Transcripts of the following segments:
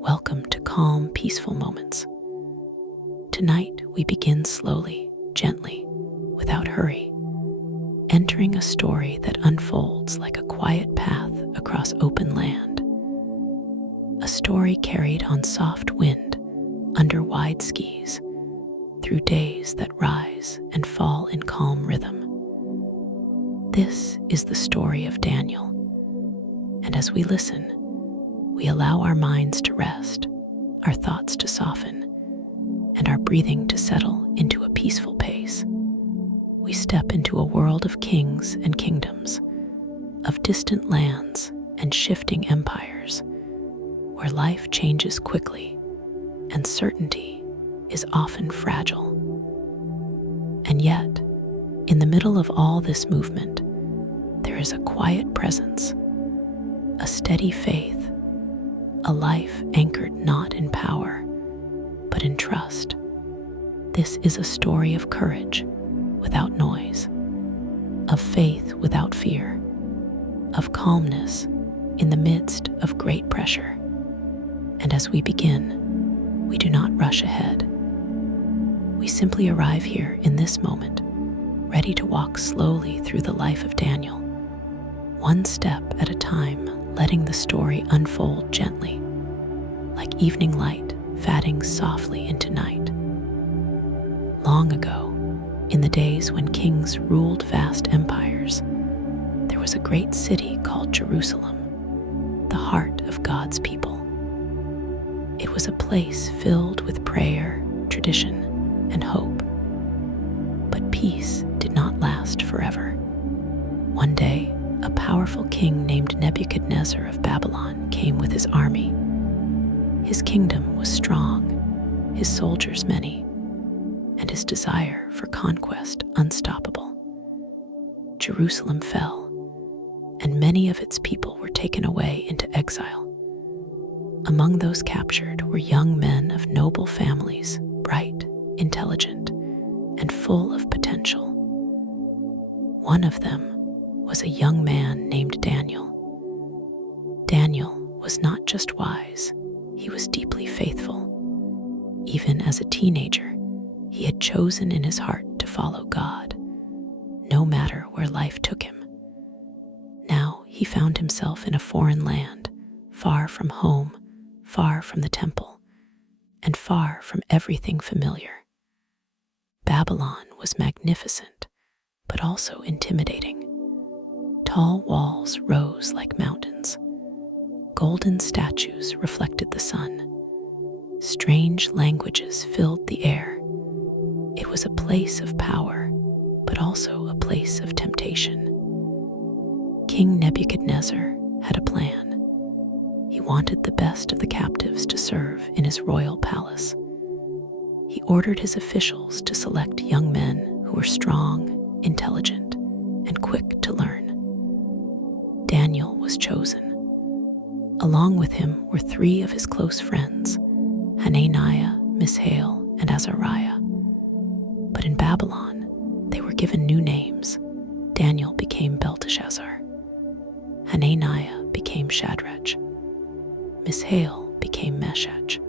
Welcome to Calm, Peaceful Moments. Tonight we begin slowly, gently, without hurry, entering a story that unfolds like a quiet path across open land. A story carried on soft wind, under wide skies, through days that rise and fall in calm rhythm. This is the story of Daniel, and as we listen, we allow our minds to rest, our thoughts to soften, and our breathing to settle into a peaceful pace. We step into a world of kings and kingdoms, of distant lands and shifting empires, where life changes quickly and certainty is often fragile. And yet, in the middle of all this movement, there is a quiet presence, a steady faith, a life anchored not in power, but in trust. This is a story of courage without noise, of faith without fear, of calmness in the midst of great pressure. And as we begin, we do not rush ahead. We simply arrive here in this moment, ready to walk slowly through the life of Daniel, one step at a time, letting the story unfold gently, like evening light fading softly into night. Long ago, in the days when kings ruled vast empires, there was a great city called Jerusalem, the heart of God's people. It was a place filled with prayer, tradition, and hope. But peace did not last forever. One day, a powerful king named Nebuchadnezzar of Babylon came with his army. His kingdom was strong, his soldiers many, and his desire for conquest unstoppable. Jerusalem fell, and many of its people were taken away into exile. Among those captured were young men of noble families, bright, intelligent, and full of potential. One of them was a young man named Daniel. Daniel was not just wise, he was deeply faithful. Even as a teenager, he had chosen in his heart to follow God, no matter where life took him. Now he found himself in a foreign land, far from home, far from the temple, and far from everything familiar. Babylon was magnificent, but also intimidating. Tall walls rose like mountains. Golden statues reflected the sun. Strange languages filled the air. It was a place of power, but also a place of temptation. King Nebuchadnezzar had a plan. He wanted the best of the captives to serve in his royal palace. He ordered his officials to select young men who were strong, intelligent, and quick to learn. Daniel was chosen. Along with him were three of his close friends, Hananiah, Mishael, and Azariah. But in Babylon, they were given new names. Daniel became Belteshazzar. Hananiah became Shadrach. Mishael became Meshach.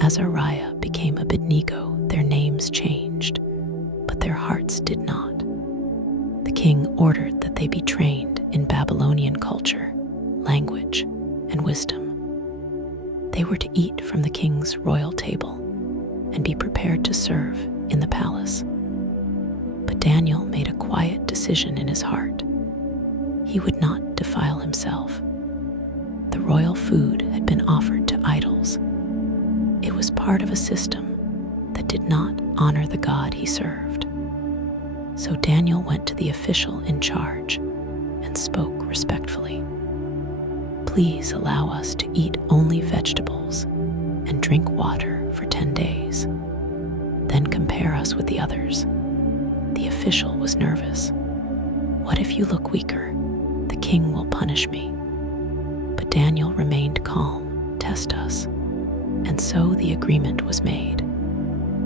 Azariah became Abednego. Their names changed, but their hearts did not. The king ordered that they be trained in Babylonian culture, language, and wisdom. They were to eat from the king's royal table and be prepared to serve in the palace. But Daniel made a quiet decision in his heart. He would not defile himself. The royal food had been offered to idols. It was part of a system that did not honor the God he served. So Daniel went to the official in charge and spoke respectfully. Please allow us to eat only vegetables and drink water for 10 days. Then compare us with the others. The official was nervous. What if you look weaker? The king will punish me. But Daniel remained calm. Test us. And so the agreement was made.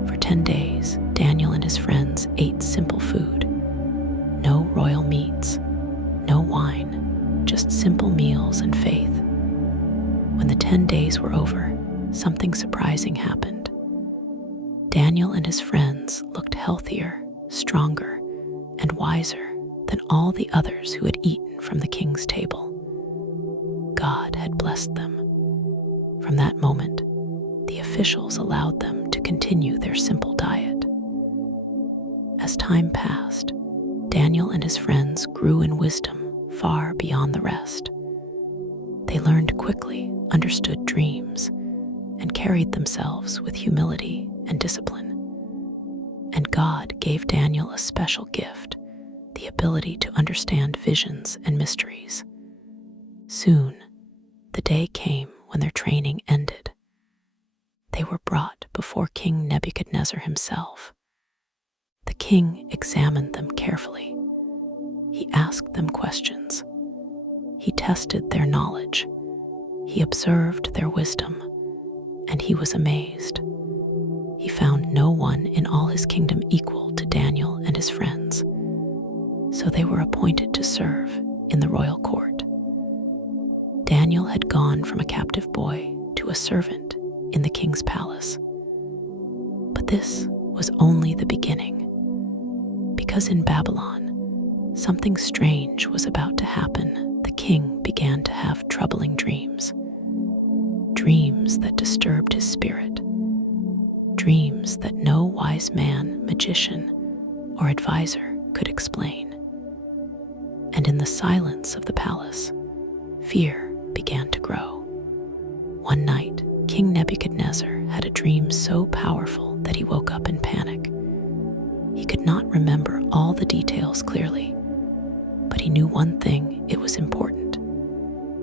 For 10 days, Daniel and his friends ate simple food. No royal meats, no wine, just simple meals and faith. When the 10 days were over, something surprising happened. Daniel and his friends looked healthier, stronger, and wiser than all the others who had eaten from the king's table. God had blessed them. From that moment, the officials allowed them to continue their simple diet. As time passed, Daniel and his friends grew in wisdom far beyond the rest. They learned quickly, understood dreams, and carried themselves with humility and discipline. And God gave Daniel a special gift, the ability to understand visions and mysteries. Soon, the day came when their training ended. They were brought before King Nebuchadnezzar himself. The king examined them carefully. He asked them questions. He tested their knowledge. He observed their wisdom, and he was amazed. He found no one in all his kingdom equal to Daniel and his friends, so they were appointed to serve in the royal court. Daniel had gone from a captive boy to a servant in the king's palace. But this was only the beginning, because in Babylon, something strange was about to happen. The king began to have troubling dreams. Dreams that disturbed his spirit. Dreams that no wise man, magician, or advisor could explain. And in the silence of the palace, fear began to grow. One night, King Nebuchadnezzar had a dream so powerful that he woke up in panic. He could not remember all the details clearly, but he knew one thing: it was important.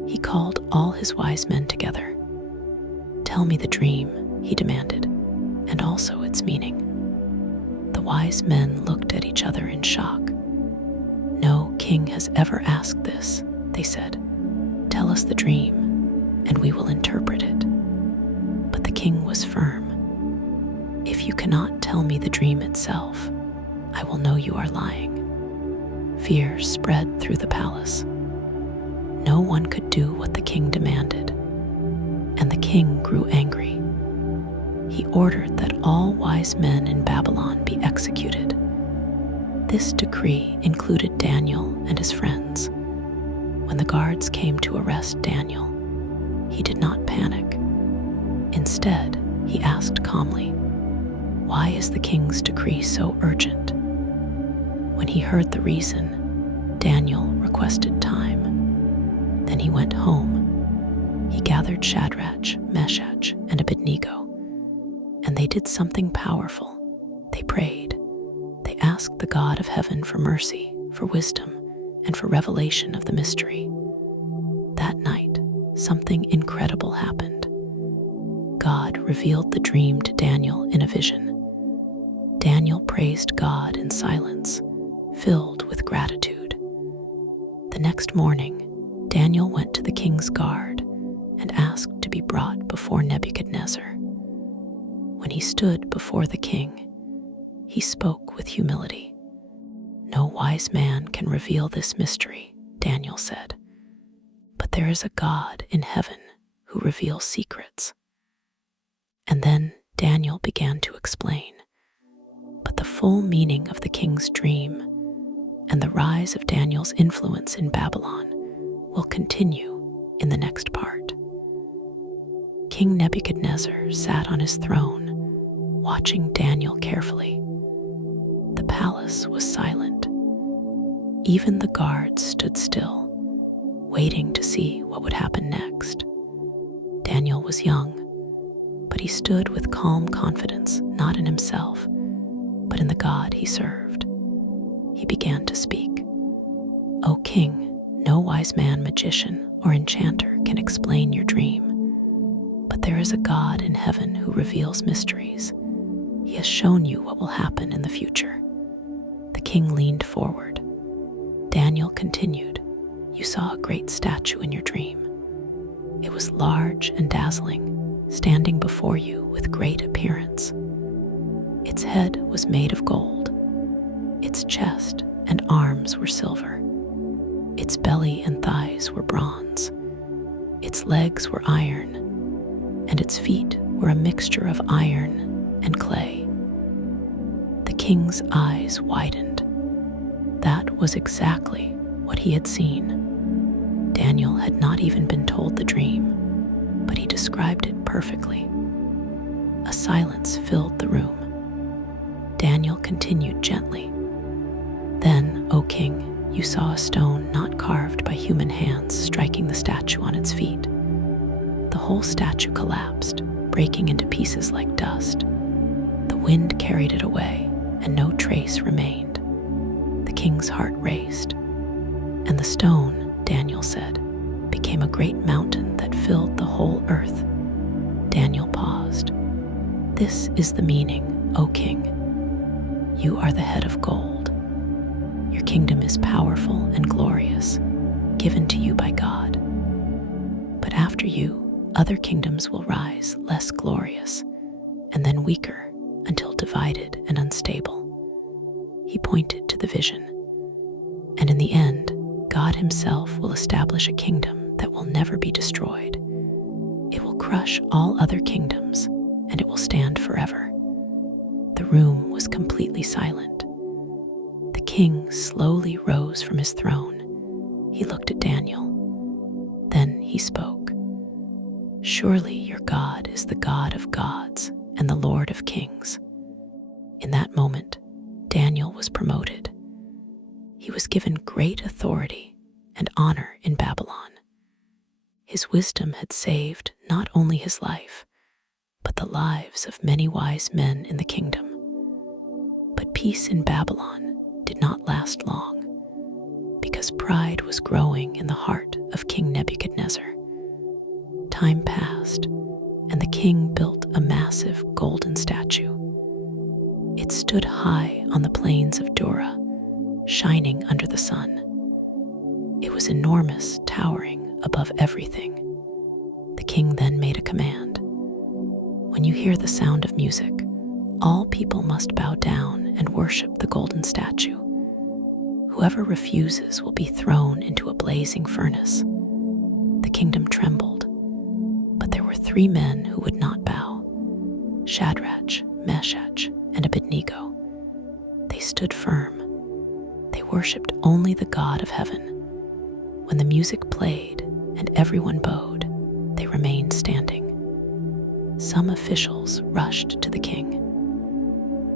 He called all his wise men together. "Tell me the dream," he demanded, "and also its meaning." The wise men looked at each other in shock. "No king has ever asked this," they said. "Tell us the dream, and we will interpret it." But the king was firm. "If you cannot tell me the dream itself, I will know you are lying." Fear spread through the palace. No one could do what the king demanded, and the king grew angry. He ordered that all wise men in Babylon be executed. This decree included Daniel and his friends. When the guards came to arrest Daniel, he did not panic. Instead, he asked calmly, "Why is the king's decree so urgent?" When he heard the reason, Daniel requested time. Then he went home. He gathered Shadrach, Meshach, and Abednego, and they did something powerful. They prayed. They asked the God of heaven for mercy, for wisdom, and for revelation of the mystery. That night, something incredible happened. God revealed the dream to Daniel in a vision. Daniel praised God in silence, filled with gratitude. The next morning, Daniel went to the king's guard and asked to be brought before Nebuchadnezzar. When he stood before the king, he spoke with humility. "No wise man can reveal this mystery," Daniel said, "but there is a God in heaven who reveals secrets." And then Daniel began to explain. But the full meaning of the king's dream and the rise of Daniel's influence in Babylon will continue in the next part. King Nebuchadnezzar sat on his throne, watching Daniel carefully. The palace was silent. Even the guards stood still, waiting to see what would happen next. Daniel was young, but he stood with calm confidence, not in himself, but in the God he served. He began to speak. "O king, no wise man, magician, or enchanter can explain your dream, but there is a God in heaven who reveals mysteries. He has shown you what will happen in the future." The king leaned forward. Daniel continued, "You saw a great statue in your dream. It was large and dazzling, standing before you with great appearance. Its head was made of gold. Its chest and arms were silver. Its belly and thighs were bronze. Its legs were iron, and its feet were a mixture of iron and clay. The king's eyes widened. That was exactly what he had seen. Daniel had not even been told the dream, but he described it perfectly. A silence filled the room. Daniel continued gently. Then, O king, you saw a stone not carved by human hands striking the statue on its feet. The whole statue collapsed, breaking into pieces like dust. The wind carried it away, and no trace remained. The king's heart raced. And the stone, Daniel said, became a great mountain that filled the whole earth. Daniel paused. This is the meaning, O king. You are the head of gold. Your kingdom is powerful and glorious, given to you by God. But after you, other kingdoms will rise, less glorious, and then weaker, until divided and unstable. He pointed to the vision. And in the end, God himself will establish a kingdom that will never be destroyed. It will crush all other kingdoms, and it will stand forever. The room was completely silent. The king slowly rose from his throne. He looked at Daniel. Then he spoke. Surely your God is the God of gods and the Lord of kings. In that moment, Daniel was promoted. He was given great authority and honor in Babylon. His wisdom had saved not only his life, but the lives of many wise men in the kingdom. But peace in Babylon did not last long, because pride was growing in the heart of King Nebuchadnezzar. Time passed, and the king built a massive golden statue. It stood high on the plains of Dura, shining under the sun. It was enormous, towering above everything. The king then made a command. When you hear the sound of music, all people must bow down and worship the golden statue. Whoever refuses will be thrown into a blazing furnace. The kingdom trembled, but there were 3 men who would not bow: Shadrach, Meshach, and Abednego. They stood firm. They worshipped only the God of heaven. When the music played and everyone bowed, they remained standing. Some officials rushed to the king.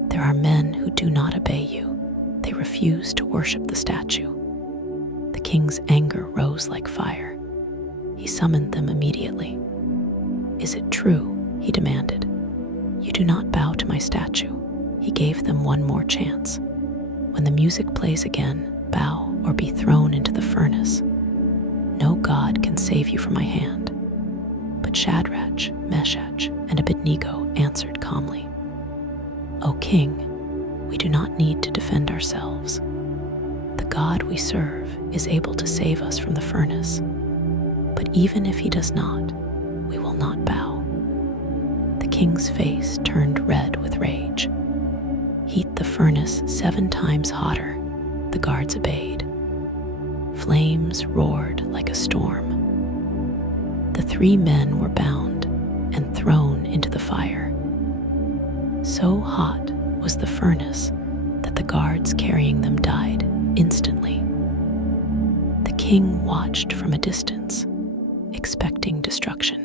There are men who do not obey you. They refuse to worship the statue. The king's anger rose like fire. He summoned them immediately. Is it true? He demanded. You do not bow to my statue. He gave them one more chance. When the music plays again, bow or be thrown into the furnace. No God can save you from my hand. But Shadrach, Meshach, and Abednego answered calmly. O king, we do not need to defend ourselves. The God we serve is able to save us from the furnace. But even if he does not, we will not bow. The king's face turned red with rage. Heat the furnace 7 times hotter. The guards obeyed. Flames roared like a storm. The 3 men were bound and thrown into the fire. So hot was the furnace that the guards carrying them died instantly. The king watched from a distance, expecting destruction.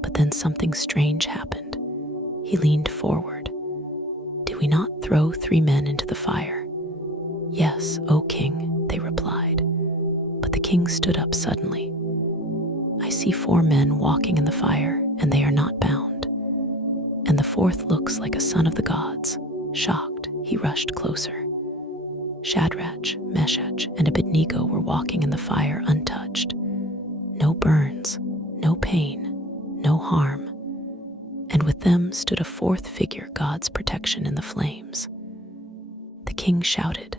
But then something strange happened. He leaned forward. Did we not throw 3 men into the fire? Yes, O king, they replied. But the king stood up suddenly. I see 4 men walking in the fire, and they are not bound. And the 4th looks like a son of the gods. Shocked, he rushed closer. Shadrach, Meshach, and Abednego were walking in the fire untouched. No burns, no pain, no harm. And with them stood a 4th figure, God's protection in the flames. The king shouted,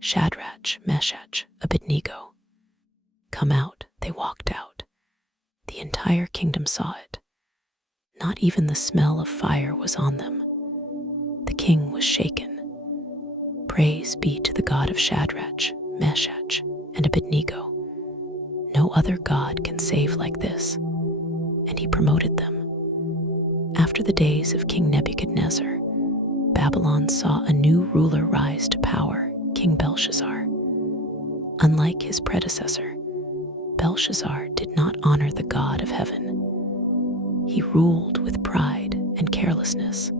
Shadrach, Meshach, Abednego. Come out. They walked out. The entire kingdom saw it. Not even the smell of fire was on them. The king was shaken. Praise be to the God of Shadrach, Meshach, and Abednego. No other God can save like this, and he promoted them. After the days of King Nebuchadnezzar, Babylon saw a new ruler rise to power, King Belshazzar. Unlike his predecessor, Belshazzar did not honor the God of heaven. He ruled with pride and carelessness,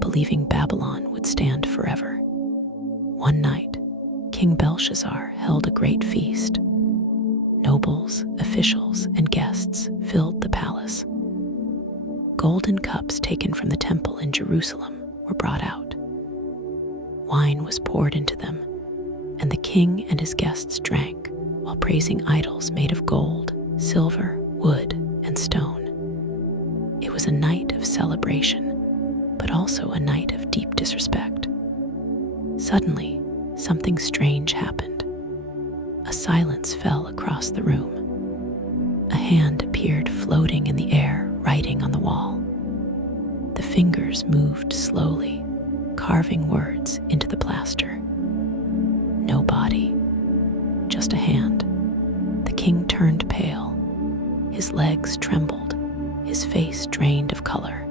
believing Babylon would stand forever. One night, King Belshazzar held a great feast. Nobles, officials, and guests filled the palace. Golden cups taken from the temple in Jerusalem were brought out. Wine was poured into them, and the king and his guests drank while praising idols made of gold, silver, wood, and stone. It was a night of celebration, but also a night of deep disrespect. Suddenly, something strange happened. A silence fell across the room. A hand appeared floating in the air, writing on the wall. The fingers moved slowly, carving words into the plaster. No body, just a hand. The king turned pale. His legs trembled, his face drained of color.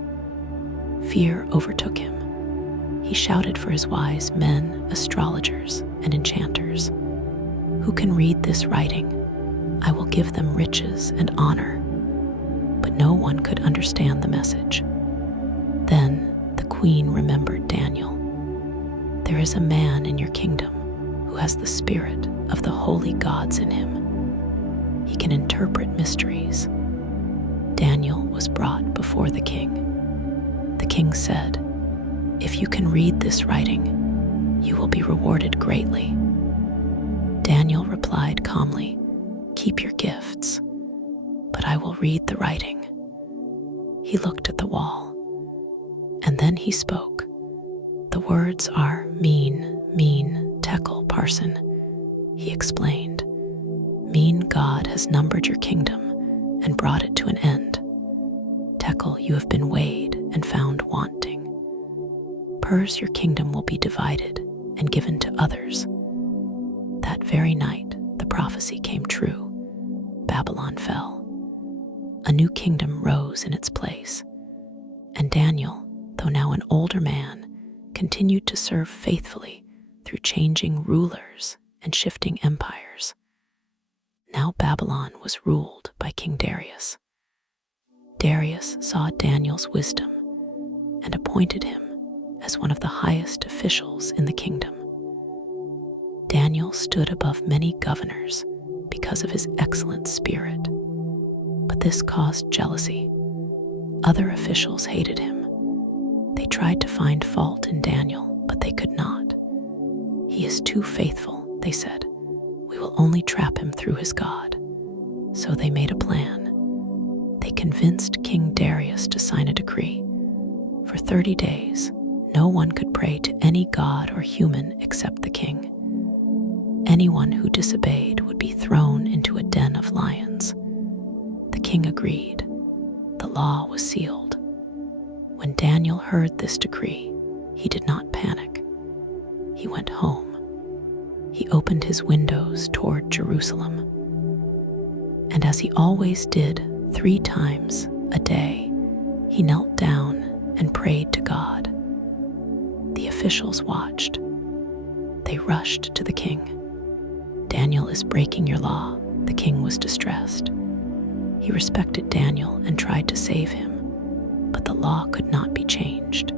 Fear overtook him. He shouted for his wise men, astrologers, and enchanters. Who can read this writing? I will give them riches and honor. But no one could understand the message. Then the queen remembered Daniel. There is a man in your kingdom who has the spirit of the holy gods in him. He can interpret mysteries. Daniel was brought before the king. The king said, "If you can read this writing, you will be rewarded greatly." Daniel replied calmly, "Keep your gifts, but I will read the writing." He looked at the wall, and then he spoke. "The words are mean, tekel, parson," he explained. "Mean God has numbered your kingdom and brought it to an end. Tekel, you have been weighed and found wanting. Purs, your kingdom will be divided and given to others." That very night, the prophecy came true. Babylon fell. A new kingdom rose in its place, and Daniel, though now an older man, continued to serve faithfully through changing rulers and shifting empires. Now Babylon was ruled by King Darius. Darius saw Daniel's wisdom and appointed him as one of the highest officials in the kingdom. Daniel stood above many governors because of his excellent spirit, but this caused jealousy. Other officials hated him. They tried to find fault in Daniel, but they could not. "He is too faithful," they said. "We will only trap him through his God." So they made a plan. They convinced King Darius to sign a decree. For 30 days, no one could pray to any god or human except the king. Anyone who disobeyed would be thrown into a den of lions. The king agreed. The law was sealed. When Daniel heard this decree, he did not panic. He went home. He opened his windows toward Jerusalem. And as he always did 3 times a day, he knelt down and prayed to God. The officials watched. They rushed to the king. "Daniel is breaking your law." The king was distressed. He respected Daniel and tried to save him, but the law could not be changed.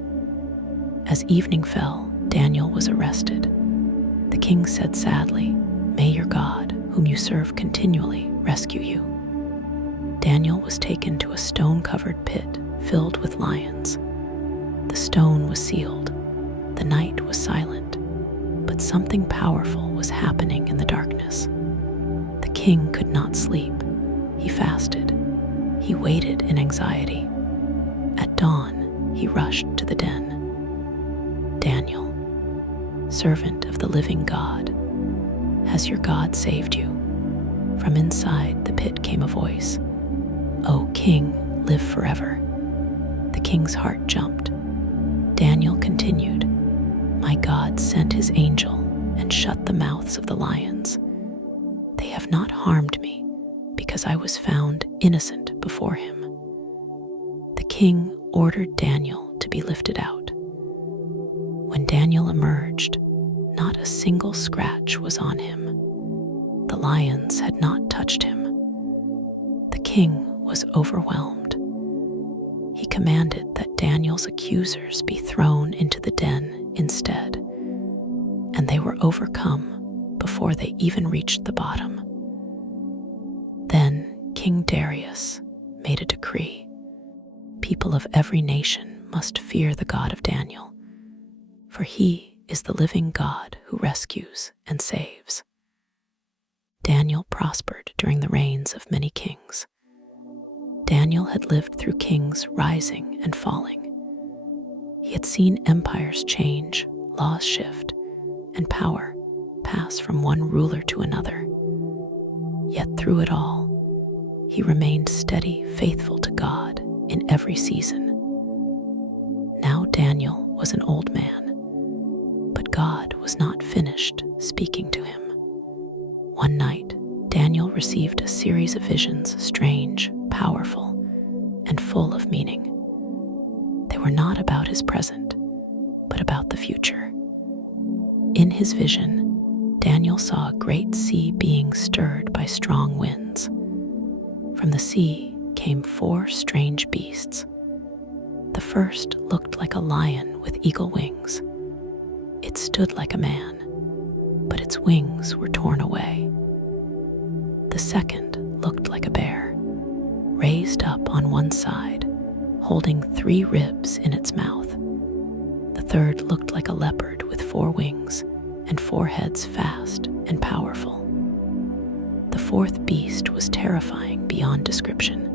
As evening fell, Daniel was arrested. The king said sadly, "May your God, whom you serve continually, rescue you." Daniel was taken to a stone-covered pit filled with lions. The stone was sealed. The night was silent, but something powerful was happening in the darkness. The king could not sleep. He fasted. He waited in anxiety. At dawn, he rushed to the den. "Daniel, servant of the living God, has your God saved you?" From inside the pit came a voice. "O king, live forever." The king's heart jumped. Daniel continued, "My God sent his angel and shut the mouths of the lions. They have not harmed me, because I was found innocent before him." The king ordered Daniel to be lifted out. When Daniel emerged, not a single scratch was on him. The lions had not touched him. The king was overwhelmed. He commanded that Daniel's accusers be thrown into the den instead, and they were overcome before they even reached the bottom. Then King Darius made a decree. People of every nation must fear the God of Daniel, for he is the living God who rescues and saves. Daniel prospered during the reigns of many kings. Daniel had lived through kings rising and falling. He had seen empires change, laws shift, and power pass from one ruler to another. Yet through it all, he remained steady, faithful to God in every season. Now Daniel was an old man, but God was not finished speaking to him. One night, Daniel received a series of visions, strange, powerful, and full of meaning. They were not about his present, but about the future. In his vision, Daniel saw a great sea being stirred by strong winds. From the sea came 4 strange beasts. The first looked like a lion with eagle wings. It stood like a man, but its wings were torn away. The second looked like a bear, raised up on one side, holding 3 ribs in its mouth. The third looked like a leopard with 4 wings and 4 heads, fast and powerful. The fourth beast was terrifying beyond description.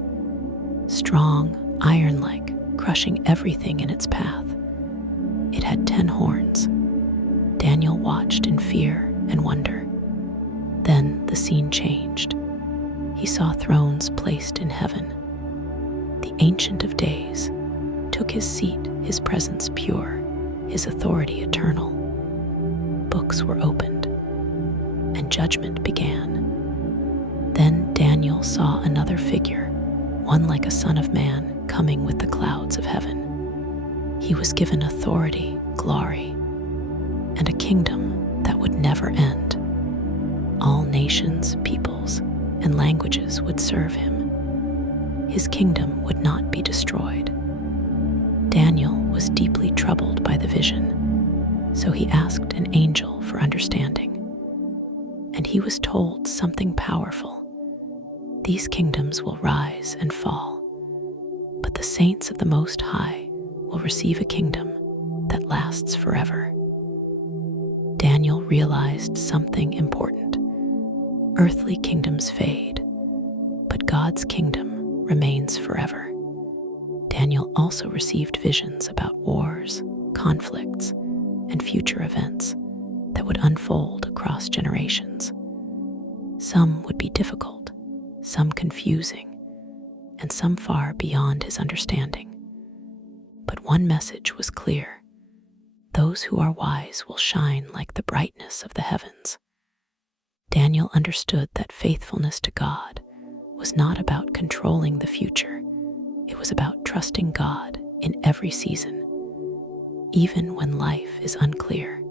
Strong, iron-like, crushing everything in its path. It had 10 horns. Daniel watched in fear and wonder. Then the scene changed. He saw thrones placed in heaven. The Ancient of Days took his seat, his presence pure, his authority eternal. Books were opened, and judgment began. Then Daniel saw another figure, one like a son of man coming with the clouds of heaven. He was given authority, glory, and a kingdom that would never end. All nations, peoples, and languages would serve him. His kingdom would not be destroyed. Daniel was deeply troubled by the vision, so he asked an angel for understanding. And he was told something powerful. These kingdoms will rise and fall, but the saints of the Most High will receive a kingdom that lasts forever. Daniel realized something important. Earthly kingdoms fade, but God's kingdom remains forever. Daniel also received visions about wars, conflicts, and future events that would unfold across generations. Some would be difficult, some confusing, and some far beyond his understanding. But one message was clear: those who are wise will shine like the brightness of the heavens. Daniel understood that faithfulness to God was not about controlling the future. It was about trusting God in every season, even when life is unclear,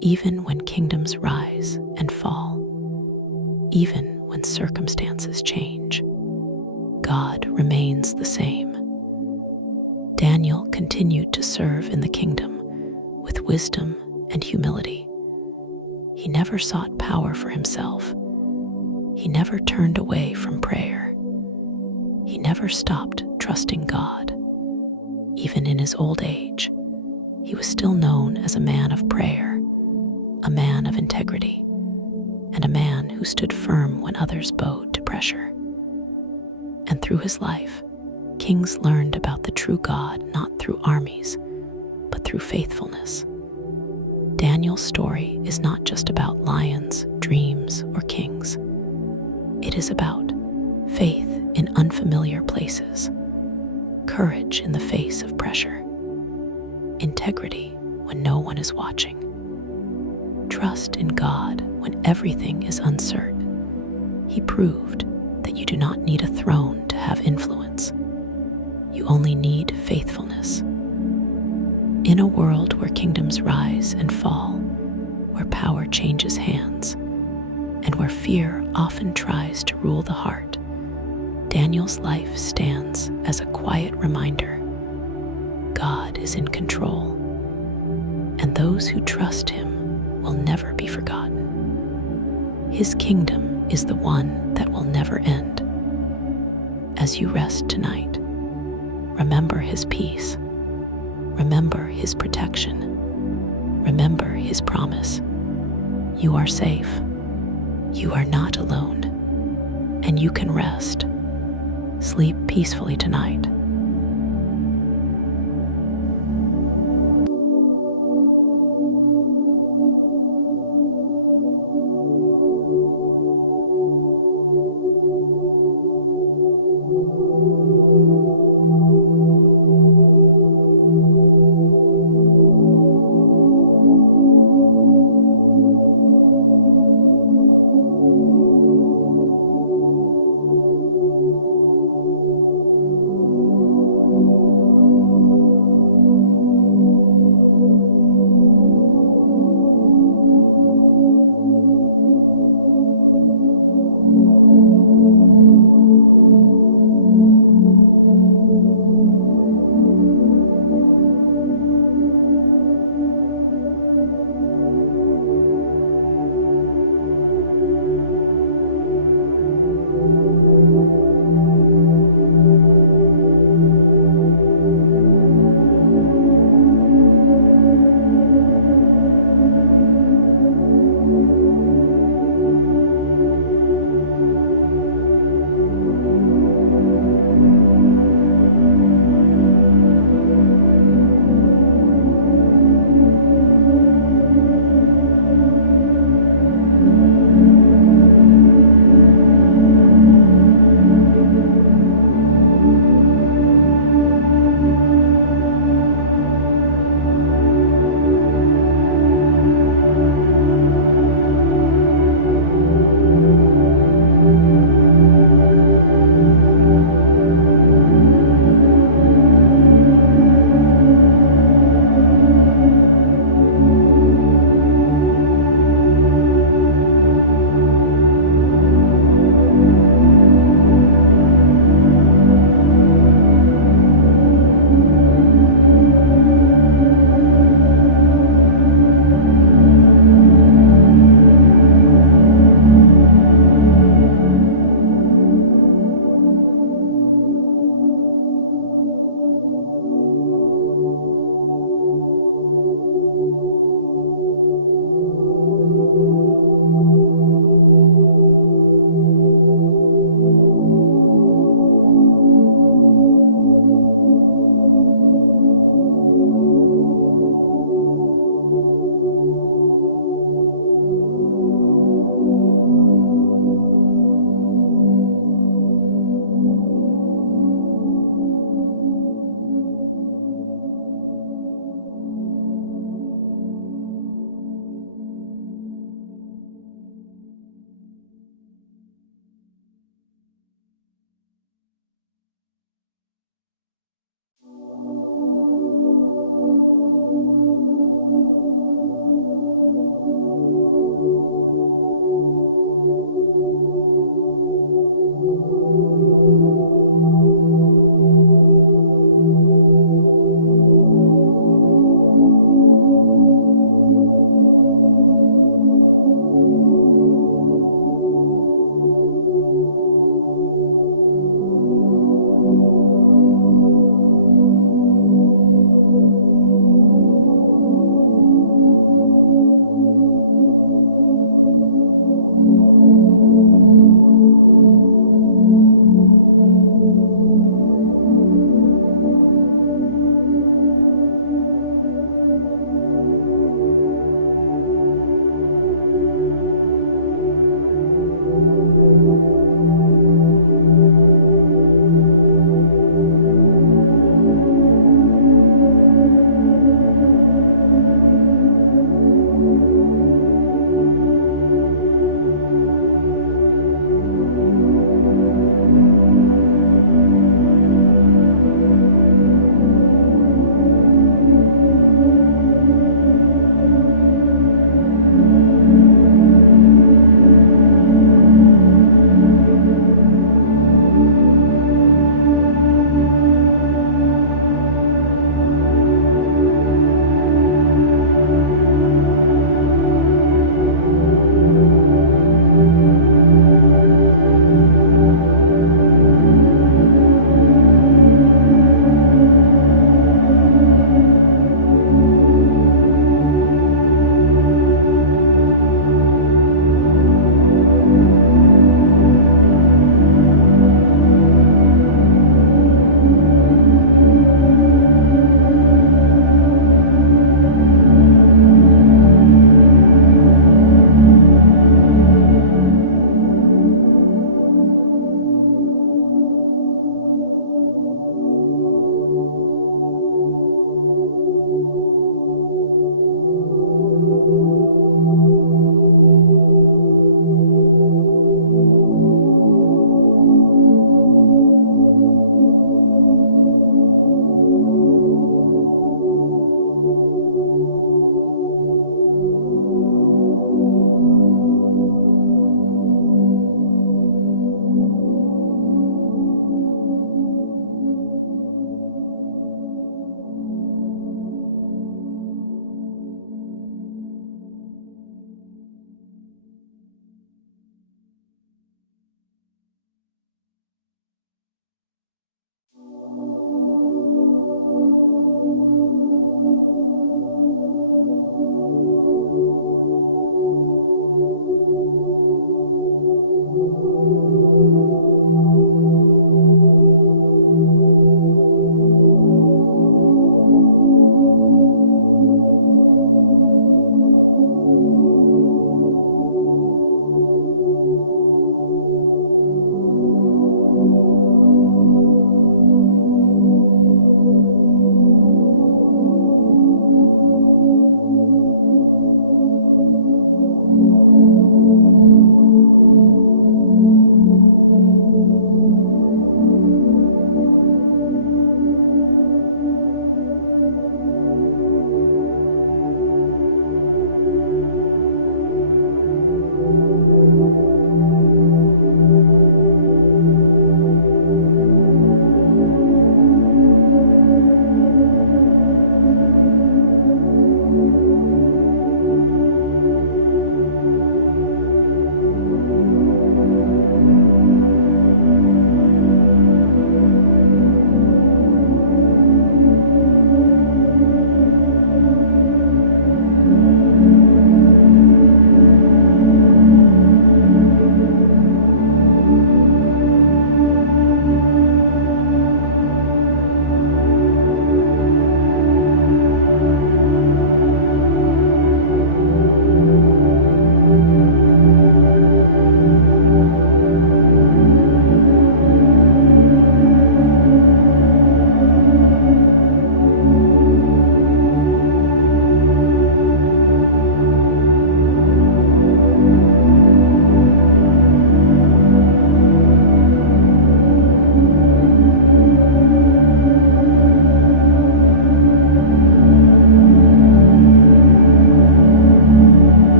even when kingdoms rise and fall, even when circumstances change. God remains the same. Daniel continued to serve in the kingdom with wisdom and humility. He never sought power for himself. He never turned away from prayer. He never stopped trusting God. Even in his old age, he was still known as a man of prayer, a man of integrity, and a man who stood firm when others bowed to pressure. And through his life, kings learned about the true God not through armies, but through faithfulness. Daniel's story is not just about lions, dreams, or kings. It is about faith in unfamiliar places, courage in the face of pressure, integrity when no one is watching, trust in God when everything is uncertain. He proved You do not need a throne to have influence. You only need faithfulness. In a world where kingdoms rise and fall, where power changes hands, and where fear often tries to rule the heart, Daniel's life stands as a quiet reminder. God is in control, and those who trust him will never be forgotten. His kingdom is the one that will never end. As you rest tonight, remember his peace. Remember his protection. Remember his promise. You are safe. You are not alone. And you can rest. Sleep peacefully tonight.